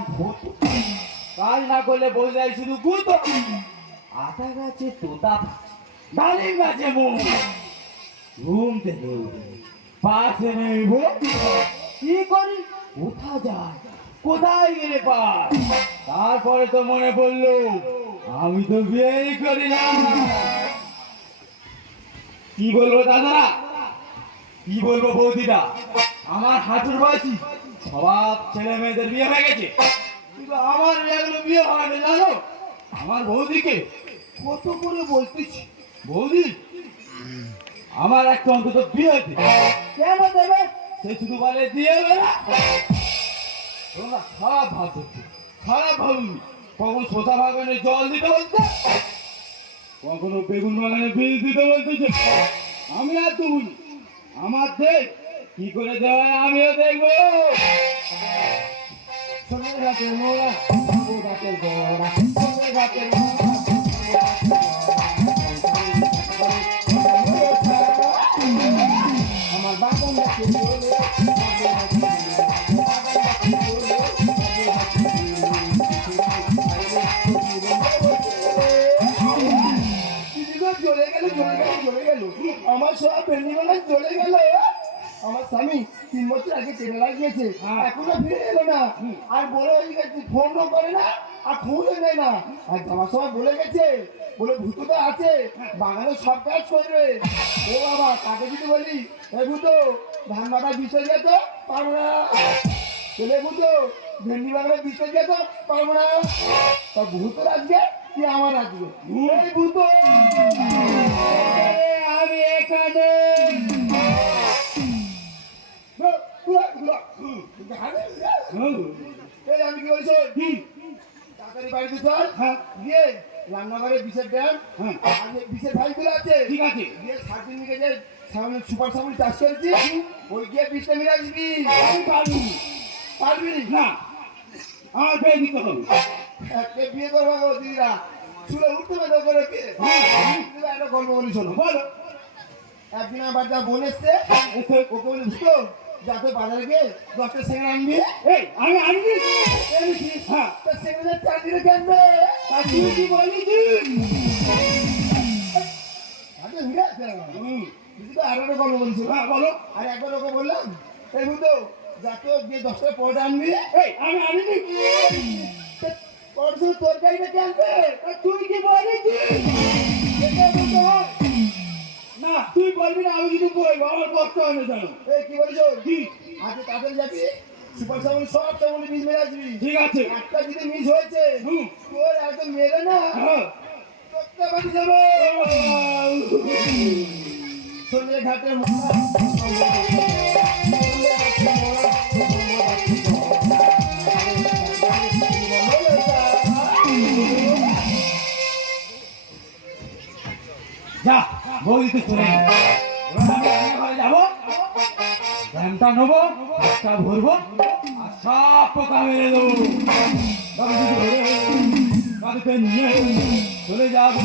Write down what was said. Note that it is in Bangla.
নাম ভূত। কাজ না করলে বলে যায় শুধু গুত। আতা গাছে তোতা, ডালিম গাছে মৌ, ঘুম থেকে উঠে পাশে নেই ভূত। কি করি, কোথা যায়, কোথায় গেলে পার? তারপরে তো মনে পড়লো আমি তো বিয়েই করি না। কি বলবো দাদারা, কি বলবো বৌদিরা, আমার হাঁটুর বয়সী সব ছেলে মেয়েদের বিয়ে হয়ে গেছে, কিন্তু আমার এগুলো বিয়ে হয়নি জানো। আমার বৌদিকে কত করে বলতেছি, বৌদি আমার একটা অন্তত বিয়ে হয়েছে, কেন দেবে? সে শুধু বলে দিয়ে দেবে না। তোমরা খারাপ ভাবছো, খারাপ ভাবুনি। কখন শোষা বাগানে জল দিতে বলছে, কখনো বেগুন বাগানে বীজ দিতে বলতেছে। আমি আর তুমি আমার দেখ কি করে দেওয়া হয় আমিও দেখবো। সোনার ঘাটের মোড়া, ঘাটের গোড়া, সোনার ঘাটের আমার বাগান গাছে চলে গেল, চলে গেল, চলে গেল। আমার সব বেনিবেলায় চলে গেল। আমার স্বামী 3 বছর আগে ট্রেনে লাগিয়েছে, এখনো ফিরে এলো না। আর বলে ফোনও করে না, আর খোঁজও নেয় না। আর আমার সময় বলে গেছে, বলে ভূতটা আছে, বাগানে সব কাজ করবে। ও বাবা, তাকে যদি বলি এ ভূত ধান বাগান বিষয় যেত পারবো না, চলে ভূত ভেন্ডি বাগানে বিষয় যেত পারবো না। তা ভূত রাখবে কি আমার রাখবে? এই ভূত আমি এখানে। আমি কি বলছো, তাড়াতাড়ি বাড়িতে চল, গিয়ে রান্নাঘরে বিষের ড্যাম, বিষের ভাইগুলো আছে, ঠিক আছে, গিয়ে 7 দিন থেকে যে সুপার সামুন চাষ করেছি, ওই গিয়ে বিষটা মিলে আসবি। আমি পারবি, পারবি না, আমার বিয়ে দিতে হবে। বিয়ে করবো গো দিদিরা, শুনে উঠতে পারো করে বিয়ে। একটা গল্প বলি শোনো, বলো। একদিন আমার বাচ্চা বোন এসছে, ওকে বলি ভূতো যাতে বাজারে গিয়ে 10টা সেকেন্ড আনবি। এই আমি আনবি, হ্যাঁ, তা সেকেন্ডের 4 দিনে কেনবে? তুই কি বলি কি? আরো একটা গল্প বলছি, হ্যাঁ বলো। আর একবার ওকে বললাম, এই ভূতো যাতে গিয়ে 10টা পরোটা আনবি। এই আমি আনিনি, তরকারিটা কেনবে? তুই কি বলি কি? না তুই বলবি না, আমি কিছু বলবো, আমার কষ্ট হয় না জানো। এই কি বলিস কি? আজকে তাড়াতাড়ি যাবি, সুপার সামনে সব সামনে বীজ মেরে আসবি। ঠিক আছে, একটা যদি মিস হয়েছে তোর একদম মেরে না তোরটা বাড়ি যাবো। সোনার ঘাটের মোড়া, যা বইতে চলে যাবো, ধ্যানটা নেবো, একটা ভরবো, আর সব পোকা মেরে দেবো। বাড়িতে নিয়ে চলে যাবো।